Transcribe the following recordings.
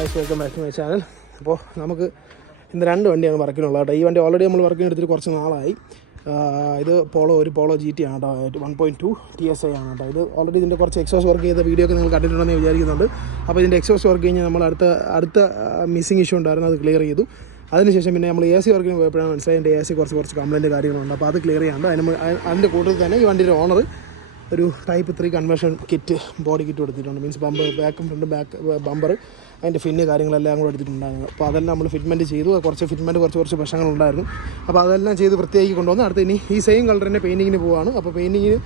Guys, welcome back to my channel. അപ്പോൾ നമുക്ക് ഇന്ന് രണ്ട് വണ്ടിയാണ് വർക്കിനുള്ളത് കേട്ടോ. ഈ വണ്ടി ഓൾറെഡി നമ്മൾ വർക്കിന് എടുത്തിട്ട് കുറച്ച് നാളായി. ഇത് പോളോ GT ആണ് കേട്ടോ. 1.2 TSI ആണ് കേട്ടോ. ഇത് ഓൾറെഡി ഇതിൻ്റെ കുറച്ച് എക്സോസ് വർക്ക് ചെയ്ത വീഡിയോ ഒക്കെ നിങ്ങൾ കണ്ടിട്ടുണ്ടെന്ന് വിചാരിക്കുന്നുണ്ട്. അപ്പോൾ ഇതിൻ്റെ എക്സോസ് വർക്ക് കഴിഞ്ഞാൽ നമ്മൾ അടുത്ത മിസ്സിംഗ് ഇഷ്യൂ ഉണ്ടായിരുന്നു, അത് ക്ലിയർ ചെയ്തു. അതിനുശേഷം പിന്നെ നമ്മൾ AC വർക്കിന് പോയപ്പോഴാണ് മനസ്സിലായി എൻ്റെ AC കുറച്ച് കംപ്ലയിൻറ്റ് കാര്യങ്ങളുണ്ട്. അപ്പോൾ അത് ക്ലിയർ ചെയ്യാണ്ട് അതിൻ്റെ കൂട്ടത്തിൽ തന്നെ ഈ വണ്ടിയുടെ ഓണർ ഒരു Type 3 conversion kit, body kit കൊടുത്തിട്ടുണ്ട്. മീൻസ് ബാക്കും ഫ്രണ്ടും ബമ്പർ, അതിൻ്റെ ഫിന്ന് കാര്യങ്ങളെല്ലാം കൂടെ എടുത്തിട്ടുണ്ടായിരുന്നു. അപ്പോൾ അതെല്ലാം നമ്മൾ ഫിറ്റ്മെൻറ്റ് ചെയ്തു. കുറച്ച് പ്രശ്നങ്ങളുണ്ടായിരുന്നു. അപ്പോൾ അതെല്ലാം ചെയ്ത് വൃത്തിയാക്കി കൊണ്ടുവന്ന് അടുത്ത് ഇനി ഈ സെയിം കളറിൻ്റെ പെയിൻറ്റിങ്ങിന് പോവുകയാണ്. അപ്പോൾ പെയിൻറ്റിങ്ങിന്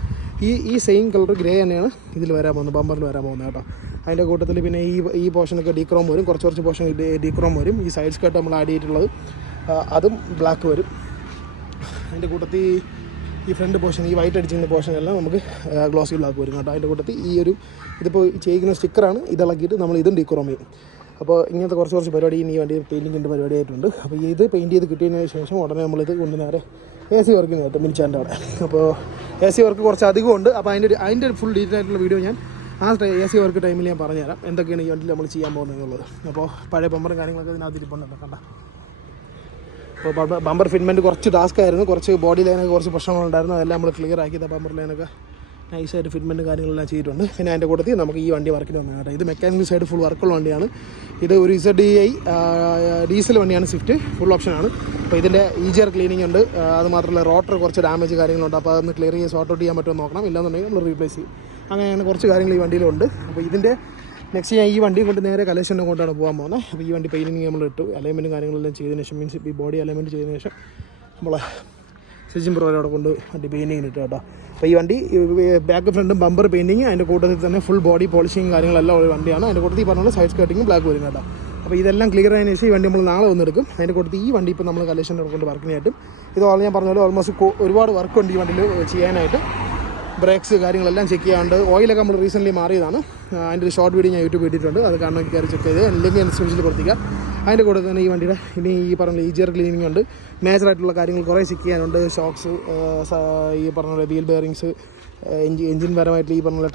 ഈ സെയിം കളർ ഗ്രേ തന്നെയാണ് ഇതിൽ വരാൻ പോകുന്നത്, ബമ്പറിൽ വരാൻ പോകുന്നത് കേട്ടോ. അതിൻ്റെ കൂട്ടത്തിൽ പിന്നെ ഈ പോർഷനൊക്കെ ഡീക്രോം വരും, കുറച്ച് പോർഷൻ ഡീക്രോം വരും. ഈ സൈഡ് സ്കർട്ട് നമ്മൾ ആഡ് ചെയ്തിട്ടുള്ളത് അതും ബ്ലാക്ക് വരും. അതിൻ്റെ കൂട്ടത്തിൽ ഈ ഫ്രണ്ട് പോർഷൻ, ഈ വൈറ്റ് അടിച്ചിരുന്ന പോർഷനെല്ലാം നമുക്ക് ഗ്ലോസി ബ്ലാക്ക് വരും കേട്ടോ. അതിൻ്റെ കൂട്ടത്തിൽ ഇതിപ്പോൾ ചെയ്യിക്കുന്ന സ്റ്റിക്കറാണ്, ഇളക്കിയിട്ട് നമ്മൾ ഇതും ഡീക്രോം ചെയ്യും. അപ്പോൾ ഇങ്ങനത്തെ കുറച്ച് പരിപാടി ഈ വണ്ടി പെയിൻറ്റിങ്ങിൻ്റെ പരിപാടിയായിട്ടുണ്ട്. അപ്പോൾ ഇത് പെയിൻറ്റ് ചെയ്ത് കിട്ടിയതിന് ശേഷം ഉടനെ നമ്മളിത് കൊണ്ട് നേരെ AC വർക്കിന് കേട്ടോ, മിനിച്ചാൻ്റെ അവിടെ. അപ്പോൾ AC വർക്ക് കുറച്ച് അധികമുണ്ട്. അപ്പോൾ അതിൻ്റെ ഫുൾ ഡീറ്റെയിൽ ആയിട്ടുള്ള വീഡിയോ ഞാൻ AC വർക്ക് ടൈമിൽ ഞാൻ പറഞ്ഞുതരാം, എന്തൊക്കെയാണ് ഈ വണ്ടിയിൽ നമ്മൾ ചെയ്യാൻ പോകുന്നത് എന്നുള്ളത്. അപ്പോൾ പഴയ ബമ്പറും കാര്യങ്ങളൊക്കെ ഇതിനകത്ത് ഇരിപ്പുണ്ടല്ലോ കണ്ട. അപ്പോൾ ബമ്പർ ഫിറ്റ്മെൻറ്റ് കുറച്ച് ടാസ്ക് ആയിരുന്നു, കുറച്ച് ബോഡി ലൈനൊക്കെ കുറച്ച് പ്രശ്നങ്ങളുണ്ടായിരുന്നു. അതെല്ലാം നമ്മൾ ക്ലിയർ ആക്കിയത്. ബമ്പർ ലൈനൊക്കെ നൈസായിട്ട് ഫിറ്റ്മെൻറ്റ് കാര്യങ്ങളെല്ലാം ചെയ്തിട്ടുണ്ട്. പിന്നെ അതിൻ്റെ കൂട്ടത്തിൽ നമുക്ക് ഈ വണ്ടി വർക്കിന് വന്നത് കേട്ടോ. ഇത് മെക്കാനിക്കൽ സൈഡ് ഫുൾ വർക്കുള്ള വണ്ടിയാണ്. ഇത് ഒരു ZDI ഡീസൽ വണ്ടിയാണ്, സ്വിഫ്റ്റ് ഫുൾ ഓപ്ഷനാണ്. അപ്പോൾ ഇതിൻ്റെ EGR ക്ലീനിങ് ഉണ്ട്. അത് മാത്രമല്ല റോട്ടർ കുറച്ച് ഡാമേജ് കാര്യങ്ങളുണ്ട്. അപ്പോൾ അതൊന്ന് ക്ലിയർ ചെയ്ത് സോർട്ട് ഔട്ട് ചെയ്യാൻ പറ്റുമോ നോക്കണം. ഇല്ലാന്നുണ്ടെങ്കിൽ നമ്മൾ റീപ്ലേസ് ചെയ്യും. അങ്ങനെയാണ് കുറച്ച് കാര്യങ്ങൾ ഈ വണ്ടിയിലുണ്ട്. അപ്പോൾ ഇതിൻ്റെ നെക്സ്റ്റ് ഞാൻ ഈ വണ്ടിയും കൊണ്ട് നേരെ കലേഷൻ്റെ കൊണ്ടാണ് പോകാൻ പോകുന്നത്. അപ്പോൾ ഈ വണ്ടി പെയിൻറ്റിങ് നമ്മൾ ഇട്ടു, അലൈൻമെൻറ്റും കാര്യങ്ങളെല്ലാം ചെയ്തതിന് ശേഷം, മീൻസ് ഈ ബോഡി അലൈൻമെൻറ്റ് ചെയ്തതിന് ശേഷം നമ്മളെ സ്റ്റിച്ചിങ് പ്രോയോടെ കൊണ്ട് വണ്ടി പെയിൻറ്റിങ്ങിന് ഇട്ടു കേട്ടോ. അപ്പോൾ ഈ വണ്ടി ബാക്ക് ഫ്രണ്ടും ബമ്പർ പെയിൻറ്റിങ്, അതിൻ്റെ കൂട്ടത്തിൽ തന്നെ ഫുൾ ബോഡി പോളിഷിങ് കാര്യങ്ങളെല്ലാം ഒരു വണ്ടിയാണ്. അതിൻ്റെ കൂട്ടത്തിൽ ഈ പറഞ്ഞ സൈഡ് സ്കേർട്ടിങ്ങും ബ്ലാക്ക് വരും കേട്ടോ. അപ്പോൾ ഇതെല്ലാം ക്ലിയർ ആയതിനു ശേഷം ഈ വണ്ടി നമ്മൾ നാളെ വന്നെടുക്കും. അതിൻ്റെ കൂട്ടത്തിൽ ഈ വണ്ടി ഇപ്പോൾ നമ്മൾ കലേഷൻ്റെ കൊണ്ട് വർക്കിനായിട്ടും ഇത് ഞാൻ പറഞ്ഞ പോലെ ഓൾമോസ്റ്റ് ഒരുപാട് വർക്കുണ്ട് ഈ വണ്ടിയിൽ ചെയ്യാനായിട്ട്. ബ്രേക്സ് കാര്യങ്ങളെല്ലാം ചെക്ക് ചെയ്യാണ്ട്, ഓയിലൊക്കെ നമ്മൾ റീസെൻ്റ്ലി മാറിയതാണ്. അതിൻ്റെ ഒരു ഷോർട്ട് വീഡിയോ ഞാൻ യൂട്യൂബ് ഇട്ടിട്ടുണ്ട്, അത് കാണാൻ കയറി ചെക്ക് ചെയ്ത് അല്ലെങ്കിൽ ഡിസ്ക്രിപ്ഷനിൽ കൊടുത്തിരിക്കുക. അതിൻ്റെ കൂടെ തന്നെ ഈ വണ്ടിയുടെ ഇനി ഈ പറഞ്ഞ EGR ക്ലീനിങ് ഉണ്ട്, മേജറായിട്ടുള്ള കാര്യങ്ങൾ കുറേ ചെക്ക് ചെയ്യാനുണ്ട്. ഷോക്സ്, ഈ പറഞ്ഞ വീൽ ബെയറിങ്സ്, എഞ്ചിൻ പരമായിട്ട് ഈ പറഞ്ഞ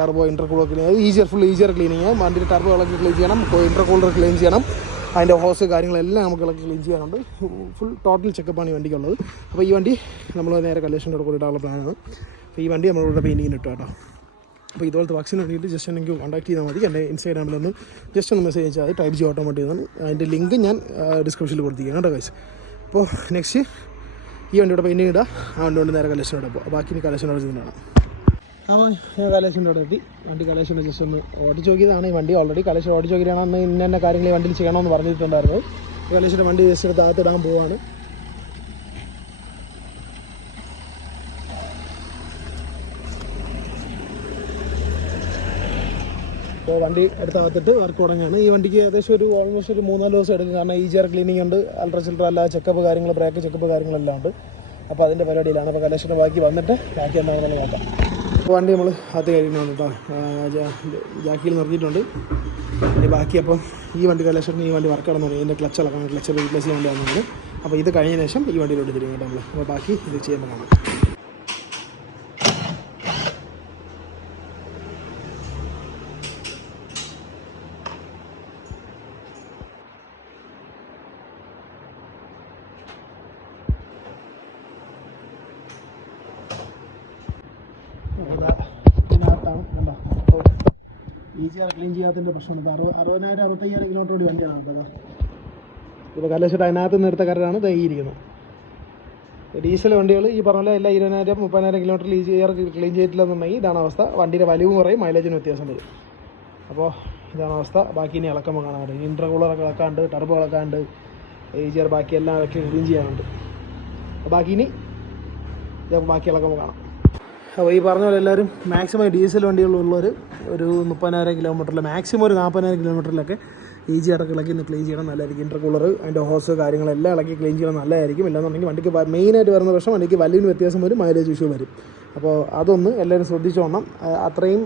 turbo intercooler clean, full EGR cleaning, വണ്ടിയുടെ ടർബോ ഇളക്കി ക്ലീൻ ചെയ്യണം, ഇൻ്റർകൂളർ ക്ലീൻ ചെയ്യണം, അതിൻ്റെ ഹോസ് കാര്യങ്ങളെല്ലാം നമുക്ക് ഇളക്കി ക്ലീൻ ചെയ്യാനുണ്ട്. ഫുൾ ടോട്ടൽ ചെക്കപ്പാണ് ഈ വണ്ടിക്കുള്ളത്. അപ്പോൾ ഈ വണ്ടി നമ്മൾ നേരെ കലേഷൻ്റെ കൂടെ ഇടാനുള്ള പ്ലാനാണ്. അപ്പോൾ ഈ വണ്ടി നമ്മളിവിടെ പെയിൻറ്റിങ്ങിന് ഇട്ടു കേട്ടോ. അപ്പോൾ ഇതുപോലത്തെ വർക്സിന് വേണ്ടിയിട്ട് ജസ്റ്റ് എനിക്ക് കോൺടാക്ട് ചെയ്താൽ മതി. എൻ്റെ ഇൻസ്റ്റാഗ്രാമിലൊന്ന് ജസ്റ്റ് ഒന്ന് മെസ്സേജ് അയച്ചാൽ Type G ഓട്ടോമാറ്റിക് എന്നാണ്. അതിൻ്റെ ലിങ്ക് ഞാൻ ഡിസ്ക്രിപ്ഷനിൽ കൊടുത്തിരിക്കുകയാണ് കേട്ടോ ഗൈസ്. അപ്പോൾ നെക്സ്റ്റ് ഈ വണ്ടിയുടെ പെയിൻറ്റിങ് ഇടുക, ആ വണ്ടി കൊണ്ട് നേരെ കലേഷനോടെ പോകും. ബാക്കി ഇനി കലേഷനോട് ചെയ്യുന്നതാണ്. അപ്പോൾ ഞാൻ കലേഷൻ്റെ എത്തി. വണ്ടി കലേഷൻ്റെ ജസ്റ്റ് ഒന്ന് ഓടിച്ച് നോക്കിയതാണ്. ഈ വണ്ടി ഓൾറെഡി കലേഷൻ ഓടിച്ച് നോക്കിയാണ് അന്ന് ഇന്ന കാര്യങ്ങൾ ഈ വണ്ടിയിൽ ചെയ്യണമെന്ന് പറഞ്ഞിട്ടുണ്ടായിരുന്നു. കലേഷൻ്റെ വണ്ടി ജസ്റ്റ് എടുത്ത് അകത്തിടാൻ പോവുകയാണ്. അപ്പോൾ വണ്ടി എടുത്തകത്തിട്ട് വർക്ക് തുടങ്ങിയാണ്. ഈ വണ്ടിക്ക് ഏകദേശം ഓൾമോസ്റ്റ് ഒരു 3-4 ദിവസം എടുക്കും. കാരണം EGR ക്ലീനിങ് ഉണ്ട്, അൾട്രാ എല്ലാ ചെക്കപ്പ് കാര്യങ്ങൾ, ബ്രേക്ക് ചെക്കപ്പ് കാര്യങ്ങളെല്ലാം ഉണ്ട്. അപ്പോൾ അതിൻ്റെ പരിപാടിയിലാണ്. അപ്പോൾ കലേഷൻ്റെ ബാക്കി വന്നിട്ട് ബാക്കി എന്താണെന്ന് നോക്കാം. അപ്പോൾ വണ്ടി നമ്മൾ അകത്ത് കഴിയുന്നുണ്ട് കേട്ടോ. ജാക്കിയിൽ നിർത്തിയിട്ടുണ്ട്. ഇനി ബാക്കി അപ്പം ഈ വണ്ടി കലേഷന് ഈ വണ്ടി വർക്ക് നടന്നു. ഇതിൻ്റെ ക്ലച്ച് റീപ്ലേസ് ചെയ്യാൻ വേണ്ടി വന്നത്. അപ്പോൾ ഇത് കഴിഞ്ഞ ശേഷം ഈ വണ്ടിയിലോട്ട് തിരിയും കേട്ടോ നമ്മൾ. അപ്പോൾ ബാക്കി ഇത് ചെയ്യുമ്പോൾ കാണാം. ഇതിനകത്താണ് കണ്ടോ. അപ്പോൾ EGR ക്ലീൻ ചെയ്യാത്തതിൻ്റെ പ്രശ്നമുണ്ട്. 60,000-65,000 കിലോമീറ്റർ ഓടി വണ്ടിയാണ് കേട്ടോ. ഇപ്പോൾ കലേശിട്ട് അതിനകത്ത് നിന്ന് എടുത്ത കരടാണ് ഇരിക്കുന്നത്. ഡീസൽ വണ്ടികൾ ഈ പറഞ്ഞ പോലെ എല്ലാം 20,000-30,000 കിലോമീറ്ററിൽ EGR ക്ലീൻ ചെയ്തിട്ടില്ലെന്നുണ്ടെങ്കിൽ ഇതാണ് അവസ്ഥ. വണ്ടിയുടെ വലിവും കുറയും, മൈലേജിന് വ്യത്യാസം വരും. അപ്പോൾ ഇതാണ് അവസ്ഥ. ബാക്കി ഇനി ഇളക്കുമ്പോൾ കാണാറുണ്ട്. ഇൻ്റർകൂളറൊക്കെ ഇളക്കാണ്ട്, ടർബോ ഇളക്കാണ്ട്, EGR ബാക്കി എല്ലാം ഇളക്കി ക്ലീൻ ചെയ്യാനുണ്ട്. ബാക്കി ഇനി ബാക്കി ഇളക്കുമ്പോൾ കാണാം. അപ്പോൾ ഈ പറഞ്ഞ പോലെ എല്ലാവരും മാക്സിമം ഡീസൽ വണ്ടികളുള്ളവർ ഒരു 30,000 കിലോമീറ്ററിൽ, മാക്സിമം ഒരു 40,000 കിലോമീറ്ററിലൊക്കെ EGR ഇളക്കി ഒന്ന് ക്ലീൻ ചെയ്യണം, നല്ലതായിരിക്കും. ഇൻ്റർകൂളർ, അതിൻ്റെ ഹോസ് കാര്യങ്ങളെല്ലാം ഇളക്കി ക്ലീൻ ചെയ്യണം, നല്ലതായിരിക്കും. ഇല്ലാന്നുണ്ടെങ്കിൽ വണ്ടിക്ക് മെയിനായിട്ട് വരുന്ന പ്രശ്നം വണ്ടിക്ക് വലിവിന് വ്യത്യാസം വരും, മൈലേജ് ഇഷ്യൂ വരും. അപ്പോൾ അതൊന്ന് എല്ലാവരും ശ്രദ്ധിച്ചോണം. അത്രയും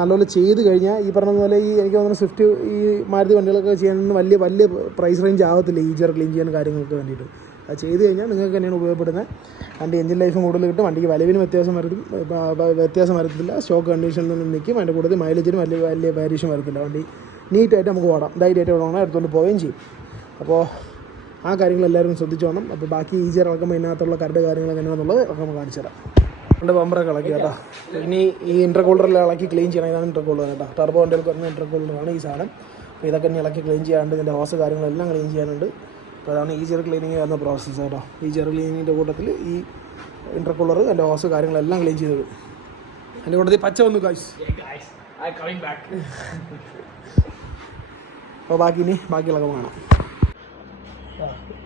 നല്ലപോലെ ചെയ്ത് കഴിഞ്ഞാൽ ഈ പറഞ്ഞ പോലെ എനിക്ക് തോന്നുന്നു സ്വിഫ്റ്റ്, ഈ മാരുതി വണ്ടികളൊക്കെ ചെയ്യാൻ വലിയ പ്രൈസ് റേഞ്ച് ആവത്തില്ല EGR ക്ലീൻ ചെയ്യാൻ കാര്യങ്ങൾക്ക് വേണ്ടിയിട്ട്. അത് ചെയ്ത് കഴിഞ്ഞാൽ നിങ്ങൾക്ക് തന്നെയാണ് ഉപയോഗപ്പെടുന്നത്. വണ്ടി എഞ്ചിൻ ലൈഫും കൂടുതൽ കിട്ടും, വണ്ടിക്ക് വലിവിന് വ്യത്യാസം വരത്തില്ല, സ്റ്റോക്ക് കണ്ടീഷനിൽ നിന്ന് നിൽക്കും. അതിൻ്റെ കൂടുതൽ മൈലേജിന് വലിയ വേരിയേഷൻ വരത്തില്ല. വണ്ടി നീറ്റായിട്ട് നമുക്ക് ഓടാം, ധൈര്യമായിട്ട് ഓടണം, എടുത്തുകൊണ്ട് പോവുകയും ചെയ്യും. അപ്പോൾ ആ കാര്യങ്ങളെല്ലാവരും ശ്രദ്ധിച്ചു വേണം. അപ്പോൾ ബാക്കി ഈസിയർ ഇളക്കുമ്പോൾ ഇതിനകത്തുള്ള കരട് കാര്യങ്ങളൊക്കെ എങ്ങനെയാണെന്നുള്ളത് നമുക്ക് കാണിച്ചു തരാം. രണ്ട് ബമ്പറൊക്കെ ഇളക്കി കേട്ടോ. ഇനി ഈ ഇൻ്റർകൂളറിൽ ഇളക്കി ക്ലീൻ ചെയ്യണം. ഇതാണ് ഇൻ്റർകൂളർ കേട്ടോ. ടർബോ വണ്ടികൾക്ക് വരുന്ന ഇൻ്റർകൂളറാണ് ഈ സാധനം. അപ്പോൾ ഇതൊക്കെ ഇനി ഇളക്കി ക്ലീൻ ചെയ്യാണ്ട് ഇതിൻ്റെ ഹോസ് കാര്യങ്ങളെല്ലാം ക്ലീൻ ചെയ്യാനുണ്ട്. അപ്പോൾ അതാണ് ഈസിയർ ക്ലീനിങ് വരുന്ന പ്രോസസ്സ് കേട്ടോ. ഈസിയർ ക്ലീനിങ്ങിൻ്റെ കൂട്ടത്തിൽ ഈ ഇൻ്റർകൂളർ അതിൻ്റെ ഹോസ് കാര്യങ്ങളെല്ലാം ക്ലീൻ ചെയ്ത് തരും. അതിൻ്റെ കൂട്ടത്തിൽ പച്ച വന്നു ഗൈസ്. അപ്പോൾ ബാക്കിയുള്ളതൊക്കെ വേണം.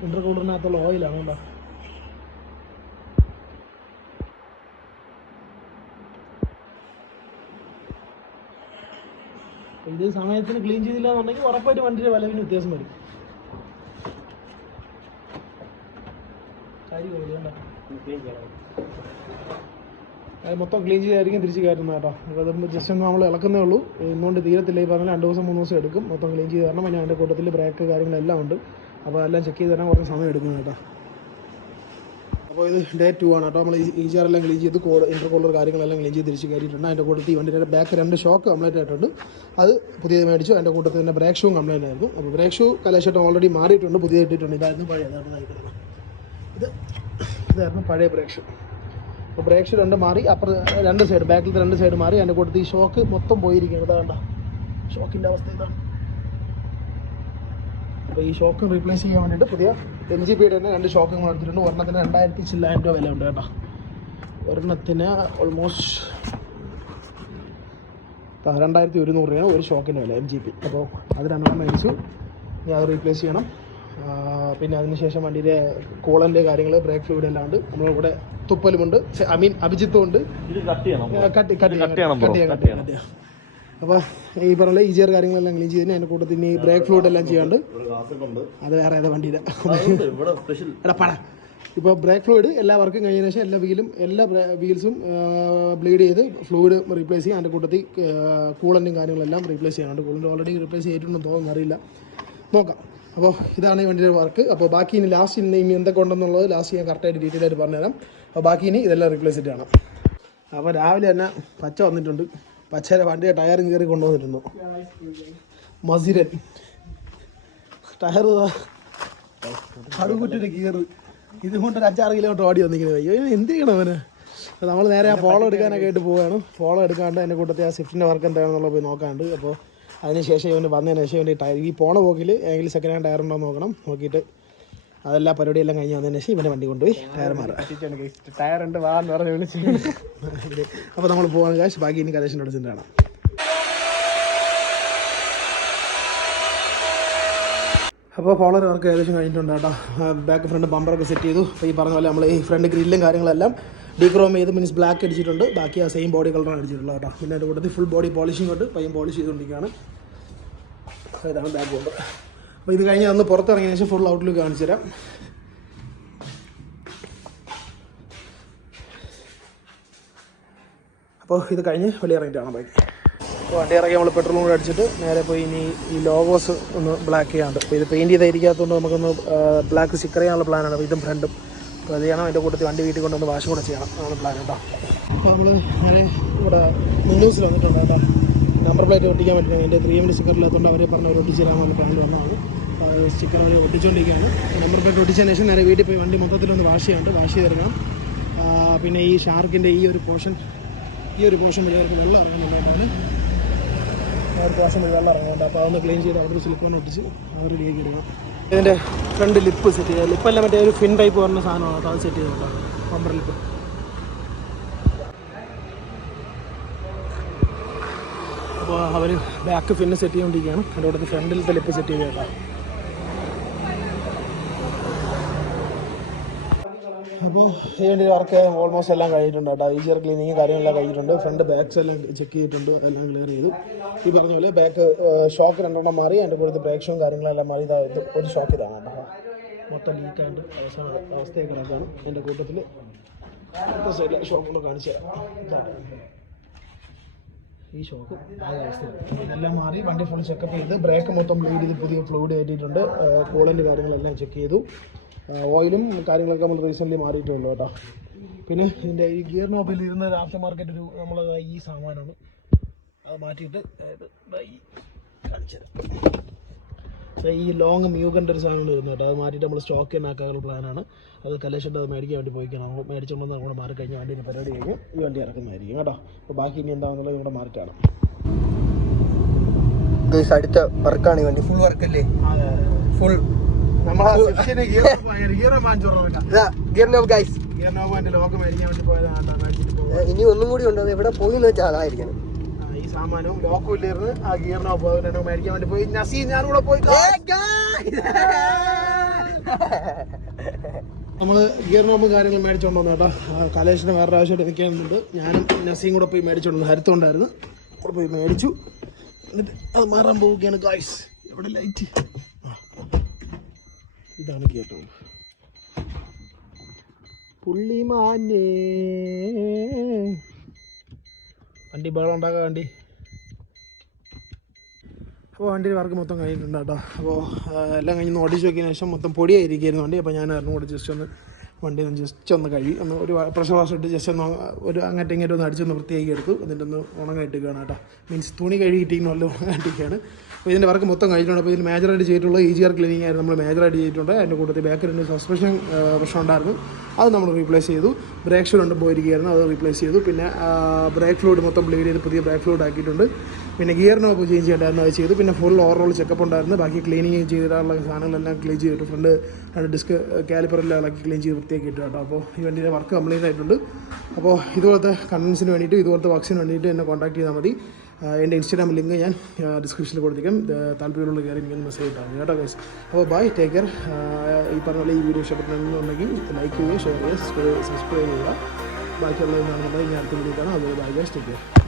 ഇൻ്റർകൂളറിനകത്തുള്ള ഓയിലാണ് കേട്ടോ. ഇത് സമയത്തിന് ക്ലീൻ ചെയ്തില്ല എന്നുണ്ടെങ്കിൽ ഉറപ്പായിട്ട് വണ്ടിയുടെ വിലവിന് വ്യത്യാസം വരും. അത് മൊത്തം ക്ലീൻ ചെയ്തായിരിക്കും തിരിച്ച് കയറ്റുന്നത് കേട്ടോ. അപ്പോൾ അത് ജസ്റ്റ് ഒന്ന് നമ്മൾ ഇളക്കുന്നേ ഉള്ളൂ. ഇന്നുകൊണ്ട് തീരത്തില്ല. ഈ പറഞ്ഞാൽ 2 ദിവസം 3 ദിവസം എടുക്കും മൊത്തം ക്ലീൻ ചെയ്ത് തരണം. പിന്നെ അതിൻ്റെ കൂട്ടത്തിൽ ബ്രേക്ക് കാര്യങ്ങളെല്ലാം ഉണ്ട്. അപ്പോൾ അതെല്ലാം ചെക്ക് ചെയ്ത് തരാൻ കുറച്ച് സമയം എടുക്കും കേട്ടോ. അപ്പോൾ ഇത് ഡേ 2 ആണ് കേട്ടോ. നമ്മൾ ഈജിയറെല്ലാം ക്ലീൻ ചെയ്ത് ഇൻ്റർകൂളർ കാര്യങ്ങളെല്ലാം ക്ലീൻ ചെയ്ത് തിരിച്ച് കയറ്റിയിട്ടുണ്ട്. അതിൻ്റെ കൂട്ടത്തിൽ വണ്ടിയുടെ ബാക്ക് 2 ഷോക്ക് കംപ്ലൈൻറ്റ് ആയിട്ടുണ്ട്. അത് പുതിയത് മേടിച്ചു. അതിൻ്റെ കൂട്ടത്തിൽ തന്നെ ബ്രേക്ക് ഷൂ കംപ്ലൈൻറ്റ് ആയിരുന്നു. അപ്പോൾ ബ്രേക്ക് ഷൂ കലേശം ഓൾറെഡി മാറിയിട്ടുണ്ട്, പുതിയ ഇട്ടിട്ടുണ്ട്. ഇതായിരുന്നു ഇതായിരുന്നു പഴയ ബ്രേക്ക് ഷൂ. അപ്പോൾ ബ്രേക്ക് ഷൂ 2 മാറി. അപ്പുറം 2 സൈഡ്, ബാക്കിലത്തെ 2 സൈഡ് മാറി. അതിൻ്റെ കൂട്ടത്തിൽ ഈ ഷോക്ക് മൊത്തം പോയിരിക്കുന്നത്. ഇതാണ്ട ഷോക്കിൻ്റെ അവസ്ഥ ഇതാണ്. അപ്പോൾ ഈ ഷോക്ക് റീപ്ലേസ് ചെയ്യാൻ വേണ്ടിയിട്ട് പുതിയ MGPയുടെ തന്നെ 2 ഷോക്കും എടുത്തിട്ടുണ്ട്. ഒരെണ്ണത്തിന് 2000 ചില്ലായിരം രൂപ വില ഉണ്ട് കേട്ടോ. ഒരെണ്ണത്തിന് ഓൾമോസ്റ്റ് 2100 രൂപയാണ് ഒരു ഷോക്കിൻ്റെ വില MGP. അപ്പോൾ അത് 2 മേടിച്ചു. ഞാൻ അത് റീപ്ലേസ് ചെയ്യണം. പിന്നെ അതിനുശേഷം വണ്ടിയുടെ കൂളൻ്റെ കാര്യങ്ങൾ, ബ്രേക്ക് ഫ്ലൂയിഡ് എല്ലാം ഉണ്ട്. നമ്മളിവിടെ തുപ്പലുമുണ്ട്, അഭിജിത്തും ഉണ്ട്. കട്ടി. അപ്പോൾ ഈ പറഞ്ഞ ഈജിയർ കാര്യങ്ങളെല്ലാം ക്ലീൻ ചെയ്തതിന് അതിൻ്റെ കൂട്ടത്തിൽ ഇനി ബ്രേക്ക് ഫ്ലൂയിഡ് എല്ലാം ചെയ്യാണ്ട്. അത് വേറെ ഏതാ വണ്ടിയുടെ പട. ഇപ്പോൾ ബ്രേക്ക് ഫ്ലൂയിഡ് എല്ലാ വർക്കും കഴിഞ്ഞതിന് ശേഷം എല്ലാ വീൽസും ബ്ലീഡ് ചെയ്ത് ഫ്ലൂയിഡ് റീപ്ലേസ് ചെയ്യും. അതിൻ്റെ കൂട്ടത്തിൽ കൂളൻ്റും കാര്യങ്ങളെല്ലാം റീപ്ലേസ് ചെയ്യാനുണ്ട്. കൂളൻ്റ് ഓൾറെഡി റീപ്ലേസ് ചെയ്തിട്ടുണ്ടെന്ന് തോന്നുന്നു, അറിയില്ല, നോക്കാം. അപ്പോൾ ഇതാണ് ഈ വണ്ടിയുടെ വർക്ക്. അപ്പോൾ ബാക്കി ഇനി ലാസ്റ്റ് ഇനി എന്തൊക്കെ ഉണ്ടെന്നുള്ളത് ലാസ്റ്റ് ഞാൻ കറക്റ്റായിട്ട് ഡീറ്റെയിൽ ആയിട്ട് പറഞ്ഞുതരാം. അപ്പോൾ ബാക്കി ഇനി ഇതെല്ലാം റീപ്ലേസ് ചെയ്തിട്ട് കാണാം. അപ്പോൾ രാവിലെ തന്നെ പച്ച വന്നിട്ടുണ്ട്. പച്ചയുടെ വണ്ടിയുടെ ടയറും കയറി കൊണ്ടുവന്നിരുന്നു. മസിരൻ ടയർ കടുകുറ്റിൻ്റെ ഗിയർ ഇതുകൊണ്ടൊരു 5-6 കിലോമീറ്റർ ഓടി വന്നിരിക്കുന്നത്. അയ്യോ എന്ത് ചെയ്യണം അവന്. അപ്പോൾ നമ്മൾ നേരെ ആ ഫോളോ എടുക്കാനൊക്കെ ആയിട്ട് പോവുകയാണ്. ഫോളോ എടുക്കാണ്ട് അതിൻ്റെ കൂട്ടത്തിൽ ആ സ്വിഫ്റ്റിൻ്റെ വർക്ക് എന്താണെന്നുള്ളത് പോയി നോക്കാണ്ട്. അപ്പോൾ അതിനുശേഷം ഇവന് വന്നതിന് ശേഷം ഇവൻ്റെ ടയർ ഈ പോണ പോക്കിൽ ഏതെങ്കിലും സെക്കൻഡ് ഹാൻഡ് ടയർ ഉണ്ടോ എന്ന് നോക്കണം. നോക്കിയിട്ട് അതെല്ലാം പരിപാടിയെല്ലാം കഴിഞ്ഞ് വന്നതിന് ശേഷം ഇവൻ്റെ വണ്ടി കൊണ്ടുപോയി ടയർ മാറാം. ടയറുണ്ട് വാ എന്ന് പറഞ്ഞ് വിളിച്ച്. അപ്പോൾ നമ്മൾ പോകാൻ കാശ് ബാക്കി ഇനി കലേഷൻ അടിച്ചിട്ടാണ്. അപ്പോൾ ഫോളർ വർക്ക് ഏകദേശം കഴിഞ്ഞിട്ടുണ്ട് കേട്ടോ. ബാക്ക് ഫ്രണ്ട് ബമ്പറൊക്കെ സെറ്റ് ചെയ്തു. അപ്പോൾ ഈ പറഞ്ഞ പോലെ നമ്മൾ ഈ ഫ്രണ്ട് ഗ്രില്ലും കാര്യങ്ങളെല്ലാം ഡീക്രോം ചെയ്ത് മീൻസ് ബ്ലാക്ക് അടിച്ചിട്ടുണ്ട്. ബാക്കി ആ സെയിം ബോഡി കളറാണ് അടിച്ചിട്ടുള്ളത് കേട്ടോ. പിന്നെ അതിൻ്റെ കൂട്ടത്തിൽ ഫുൾ ബോഡി പോളിഷിംഗ് കൊണ്ട് പയ്യൻ പോളിഷ് ചെയ്തുകൊണ്ടിരിക്കുകയാണ്. ഇതാണ് ബാക്ക് ബോംബർ. അപ്പോൾ ഇത് കഴിഞ്ഞ് അന്ന് പുറത്തിറങ്ങിയ ശേഷം ഫുൾ ഔട്ട്ലുക്ക് കാണിച്ചു തരാം. അപ്പോൾ ഇത് കഴിഞ്ഞ് വെളിയിറങ്ങിയിട്ടാണ് ബൈക്ക്. അപ്പോൾ വണ്ടി ഇറങ്ങി നമ്മൾ പെട്രോൾ കൂടെ അടിച്ചിട്ട് നേരെ പോയി ഇനി ഈ ലോഗോസ് ഒന്ന് ബ്ലാക്ക് ചെയ്യാണ്ട്. അപ്പോൾ ഇത് പെയിൻറ്റ് ചെയ്തിരിക്കാത്തതുകൊണ്ട് നമുക്കൊന്ന് ബ്ലാക്ക് സ്റ്റിക്കർ ചെയ്യാനുള്ള പ്ലാനാണ്. അപ്പോൾ ഇതും ഫ്രണ്ടും അപ്പോൾ അത് ചെയ്യണം. അതിൻ്റെ കൂട്ടത്തിൽ വണ്ടി വീട്ടിൽ കൊണ്ടൊന്ന് വാഷ് കൂടെ ചെയ്യണം. അതാണ് പ്ലാൻ കേട്ടോ. അപ്പോൾ നമ്മൾ നേരെ ഇവിടെ മുന്നൂസിൽ വന്നിട്ടുണ്ട് കേട്ടോ. നമ്പർ പ്ലേറ്റ് ഒട്ടിക്കാൻ പറ്റില്ല. എൻ്റെ 3M സ്റ്റിക്കറില്ലാത്തതുകൊണ്ട് അവരെ പറഞ്ഞ ഒരു ഒട്ടിച്ച് തരാമെന്ന് പ്ലാൻ വന്നതാണ്. സ്റ്റിക്കർ അവർ ഒട്ടിച്ചുകൊണ്ടിരിക്കുകയാണ്. നമ്പർ പ്ലേറ്റ് ഒട്ടിച്ചതിന് ശേഷം നേരെ വീട്ടിൽ പോയി വണ്ടി മൊത്തത്തിലൊന്ന് വാഷ് ചെയ്യാണ്ട് വാഷ് ചെയ്തെടുക്കണം. പിന്നെ ഈ ഷാർക്കിൻ്റെ ഈ ഒരു പോർഷൻ വഴി അവർക്ക് വെള്ളം ഇറങ്ങുന്നുണ്ടായിട്ടാണ്. അവർക്ക് പ്രാവശ്യം വഴി വെള്ളം ഇറങ്ങുന്നുണ്ട്. അപ്പോൾ അതൊന്ന് ക്ലീൻ ചെയ്ത് അവിടെ ഒരു സിലിക്കോൺ ഒട്ടിച്ച് അവർ റെഡിയാക്കി എടുക്കണം. ഇതിൻ്റെ ഫ്രണ്ട് ലിപ്പ് സെറ്റ് ചെയ്യുക. ലിപ്പെല്ലാം മറ്റേ ഒരു ഫിൻ ടൈപ്പ് പറഞ്ഞ സാധനമാണ്. അപ്പോൾ അത് സെറ്റ് ചെയ്തിട്ടുണ്ടോ ബമ്പർ ലിപ്പ്. അപ്പോൾ അവർ ബാക്ക് ഫിന്ന് സെറ്റ് ചെയ്തുകൊണ്ടിരിക്കുകയാണ്. അതിൻ്റെ കൂടെ ഫ്രണ്ടിലത്തെ ലിപ്പ് സെറ്റ് ചെയ്ത് കേട്ടോ. അപ്പോൾ ഇതിൻ്റെ വർക്ക് ഓൾമോസ്റ്റ് എല്ലാം കഴിഞ്ഞിട്ടുണ്ട് കേട്ടോ. ഈജിയർ ക്ലീനിങ് കാര്യങ്ങളെല്ലാം കഴിഞ്ഞിട്ടുണ്ട്. ഫ്രണ്ട് ബാക്സ് എല്ലാം ചെക്ക് ചെയ്തിട്ടുണ്ട്, എല്ലാം ക്ലിയർ ചെയ്തു. ഈ പറഞ്ഞ പോലെ ബാക്ക് ഷോക്ക് 2 മാറി. അതിൻ്റെ കൂടുതൽ ബ്രേക്ക് ഷോയും കാര്യങ്ങളെല്ലാം മാറി. ഇതായത് ഒരു ഷോക്ക് ഇതാണ് കേട്ടോ. മൊത്തം ലീക്കാണ്ട് അവസ്ഥയിൽ കിടക്കുകയാണ്. അതിൻ്റെ കൂട്ടത്തിൽ അടുത്ത സൈഡിൽ ഷോക്ക് കൊണ്ട് കാണിച്ചു തരാം. ഈ ഷോക്ക് ആയ അവസ്ഥയാണ്. ഇതെല്ലാം മാറി വണ്ടി ഫുൾ ചെക്കപ്പ് ചെയ്ത് ബ്രേക്ക് മൊത്തം ബ്ലീഡ് ചെയ്ത് പുതിയ ഫ്ലൂയിഡ് കയറ്റിയിട്ടുണ്ട്. കൂളൻ്റ് കാര്യങ്ങളെല്ലാം ചെക്ക് ചെയ്തു. ഓയിലും കാര്യങ്ങളൊക്കെ നമ്മൾ റീസെൻ്റ്ലി മാറിയിട്ടുള്ളൂ കേട്ടോ. പിന്നെ ഇതിൻ്റെ ഈ ഗിയർ നോബിൽ ഇരുന്ന ആഫ്റ്റർ മാർക്കറ്റ് ഒരു നമ്മളത് ഈ സാമാനമാണ്. അത് മാറ്റിയിട്ട് അതായത് ഈ ലോങ് മ്യൂഗൻ്റെ ഒരു സാധനം വരുന്നത് കേട്ടോ. അത് മാറ്റിയിട്ട് നമ്മൾ സ്റ്റോക്ക് തന്നെ ആക്കാനുള്ള പ്ലാനാണ്. അത് കലേഷിട്ട് അത് മേടിക്കാൻ വേണ്ടി പോയിക്കണം. മേടിച്ചുകൊണ്ട് നമ്മൾ മാറി കഴിഞ്ഞ് വണ്ടീൻ്റെ പരിപാടി കഴിഞ്ഞ് ഈ വണ്ടി ഇറക്കുന്നതായിരിക്കും കേട്ടോ. അപ്പോൾ ബാക്കി ഇനി എന്താണെന്നുള്ളത് ഇവിടെ മാറിയിട്ടാണ്. അടുത്ത വർക്കാണ് വണ്ടി. ഫുൾ വർക്കല്ലേ? ഫുൾ ഇനി ഒന്നും കൂടി ഉണ്ട്. അത് എവിടെ പോയി എന്ന് വെച്ചാൽ അതായിരിക്കണം. ഈ സാമാനവും ലോക്കും ഇല്ലായിരുന്നു. ആ ഗിയർ നോബ് മേടിക്കാൻ വേണ്ടി പോയി. നസീം ഞാൻ കൂടെ പോയി. നമ്മള് ഗിയർ നോബും കാര്യങ്ങളും മേടിച്ചോണ്ട് വന്നു കേട്ടോ. കലേഷിന് വേറെ ആവശ്യമായിട്ട് നിൽക്കാനുണ്ട്. ഞാനും നസീം കൂടെ പോയി മേടിച്ചോണ്ട് വന്നു. ഹരിത്തോണ്ടായിരുന്നു, കൂടെ പോയി മേടിച്ചു. എന്നിട്ട് അത് മാറാൻ പോവുകയാണ് ഗായ്സ്. എവിടെ ലൈറ്റ്? ഇതാണ് ഗിയർ നോബ്. പുള്ളിമാനേ വണ്ടി ബഹളം ഉണ്ടാക്കാൻ വേണ്ടി. അപ്പോൾ വണ്ടിയുടെ വർക്ക് മൊത്തം കഴിഞ്ഞിട്ടുണ്ട് കേട്ടോ. അപ്പോൾ എല്ലാം കഴിഞ്ഞ് ഓടിച്ച് നോക്കിയതിന് ശേഷം മൊത്തം പൊടിയായിരിക്കുമായിരുന്നു വണ്ടി. അപ്പോൾ ഞാൻ അതിനും കൂടെ ജസ്റ്റ് ഒന്ന് വണ്ടി ഒന്ന് കഴുകി ഒന്ന് ഒരു പ്രഷർ വാഷ് ഇട്ട് ജസ്റ്റ് ഒന്ന് ഒരു അങ്ങോട്ടും ഇങ്ങോട്ടും ഒന്ന് അടിച്ചൊന്ന് വൃത്തിയാക്കി എടുത്തു. എന്നിട്ട് ഒന്ന് ഉണങ്ങായിട്ടിരിക്കുകയാണ് കേട്ടോ. മീൻസ് തുണി കഴുകിയിട്ടിരിക്കുന്ന ഉണങ്ങായിട്ടിരിക്കുകയാണ്. അപ്പോൾ ഇതിൻ്റെ വർക്ക് മൊത്തം കഴിഞ്ഞിട്ടുണ്ട്. അപ്പോൾ ഇതിൽ മേജറായിട്ട് ചെയ്തിട്ടുള്ള EGR ക്ലീനിങ് ആയിരുന്നു നമ്മൾ മേജറായിട്ട് ചെയ്തിട്ടുണ്ട്. അതിൻ്റെ കൂട്ടത്തിൽ ബാക്കിൽ സസ്പെൻഷൻ പ്രശ്നം ഉണ്ടായിരുന്നു, അത് നമ്മൾ റീപ്ലേസ് ചെയ്തു. ബ്രേക്ക് ഷൂ ഉണ്ട് പോയിരിക്കുകയായിരുന്നു, അത് റീപ്ലേസ് ചെയ്തു. പിന്നെ ബ്രേക്ക് ഫ്ലൂയിഡ് മൊത്തം ബ്ലീഡ് ചെയ്ത് പുതിയ ബ്രേക്ക് ഫ്ലൂയിഡ് ആക്കിയിട്ടുണ്ട്. പിന്നെ ഗിയർ നോബ് ചേഞ്ച് ചെയ്തിട്ടുണ്ടായിരുന്നു, അത് ചെയ്തു. പിന്നെ ഫുൾ ഓവറോൾ ചെക്കപ്പ് ഉണ്ടായിരുന്നു. ബാക്കി ക്ലീനിങ് ചെയ്തിട്ടുള്ള സാധനങ്ങളെല്ലാം ക്ലീൻ ചെയ്തിട്ട് ഫ്രണ്ട് ഡിസ്ക് കാലിപ്പറെല്ലാം ഇളക്കി ക്ലീൻ ചെയ്ത് വൃത്തിയാക്കി ഇട്ടു കേട്ടോ. അപ്പോൾ ഈ വണ്ടിയുടെ വർക്ക് കംപ്ലീറ്റ് ആയിട്ടുണ്ട്. അപ്പോൾ ഇതുപോലത്തെ കണ്ടൻസിന് വേണ്ടിയിട്ട് ഇതുപോലത്തെ വർക്സിന് വേണ്ടിയിട്ട് എന്നെ കോൺടാക്ട് ചെയ്താൽ മതി. എൻ്റെ ഇൻസ്റ്റാഗ്രാം ലിങ്ക് ഞാൻ ഡിസ്ക്രിപ്ഷനിൽ കൊടുത്തിരിക്കാം. താല്പര്യമുള്ള കയറി എനിക്ക് മെസ്സേജ് ഇട്ടാണ് കേട്ടോ ഗൈസ്. അപ്പോൾ ബൈ, ടേക്ക് കെയർ. ഈ പറഞ്ഞ പോലെ ഈ വീഡിയോ ഇഷ്ടപ്പെട്ടിട്ടുണ്ടെങ്കിൽ ലൈക്ക് ചെയ്യുക, ഷെയർ ചെയ്യുക, സബ്സ്ക്രൈബ് ചെയ്യുക. ബാക്കിയുള്ളത് കാണുന്നുണ്ടെങ്കിൽ ഞാൻ അടുത്ത വീഡിയോ കാണാം. അതുപോലെ ബൈ ഗൈസ്, ടേക്ക് കെയർ.